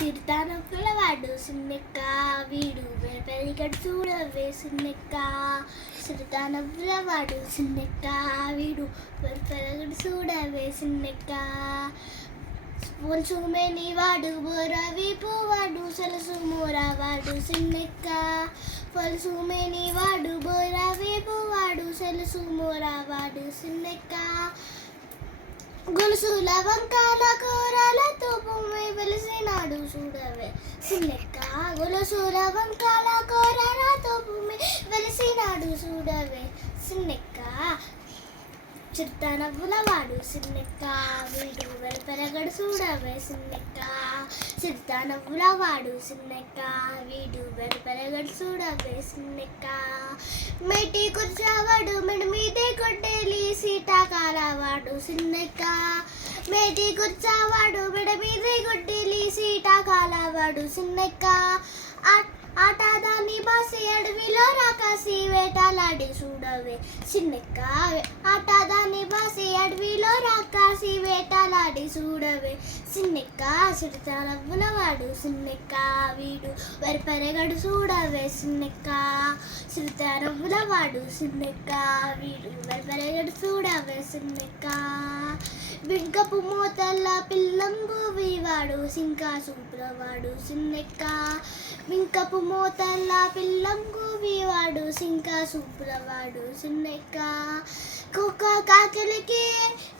సిరితానొక్కలవాడు సిన్నెక్క వీడు పెరిగడు చూడవే సిన్నెక్క. సిరితానొక్కలవాడు సిన్నెక్క వీడు పెరగడు చూడవే సిన్నెక్క. పొలుసుమేని వాడు బోరవి పువ్వాడు సలసు మోరవాడు సిన్నెక్క. పొలుసుమేని వాడు బోరవి పువ్వాడు సలసు మోరవాడు సిన్నెక్క. గొలుసుల వంకాల కూరలతో పొమ్మి వెలిసినాడు చూడవే సిన్నెక్క. గొలుసుల వంకాల కూరలతో పొమ్మి వెలిసినాడు చూడవే సిన్నెక్క. చిరుతనవ్వులవాడు సిన్నెక్క వీడు పెరగడు చూడవే సిన్నెక్క. చిరుతనవ్వులవాడు సిన్నెక్క వీడు పెరగడు చూడవే సిన్నెక్క. మెటి కూర్చోవాడు మెడ మీదే కొట్టేలి సీటాకాలవాడు సిన్నెక్క. మెటి కూర్చోవాడు మెడ మీదే కొట్టేలి సీటాకాలవాడు సిన్నెక్క. ఆటదాన్ని బాసి అడవిలో రాకాసి వేటలాడి చూడవే సిన్నెక్క. ఆటదాన్ని బాసి అడవిలో రాకాసి వేటలాడి చూడవే సిన్నెక్క. చిరుతనవ్వులవాడు సిన్నెక్క వీడు పెరగడు చూడవే సిన్నెక్క. చిరుతనవ్వులవాడు సిన్నెక్క వీడు పెరగడు చూడవే సిన్నెక్క. బింకపు మోతల్ల పిల్లంబు వీవాడు సింకా సూపులవాడు సిన్నెక్క. బింకపు మోతల్ల పిల్లంబు వీవాడు సింకా సూపులవాడు సిన్నెక్క. కుక్క కాకలికి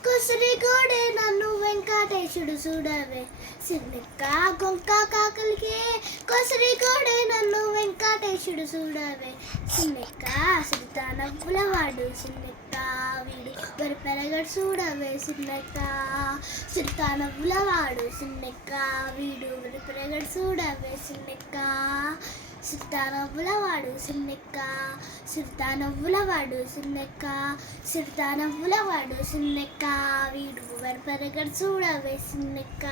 కుసిరి గోడే నన్ను వెంకటేశుడు చూడవే సిన్నెక్క. కుక్క కాకలికి కుసిరి గోడే నన్ను వెంకటేశుడు చూడవే సిన్నెక్క. సిరితానవ్వులవాడు సిన్నెక్క వీడు పెరగడు చూడవే సిన్నెక్క. సిరితానవ్వులవాడు సిన్నెక్క వీడు పెరగడు చూడవే సిన్నెక్క. సిరితానవ్వులవాడు సిన్నెక్క. సిరితానవ్వులవాడు సిన్నెక్క. సిరితానవ్వులవాడు సిన్నెక్క వీడు పెరగడు చూడవే సిన్నెక్క.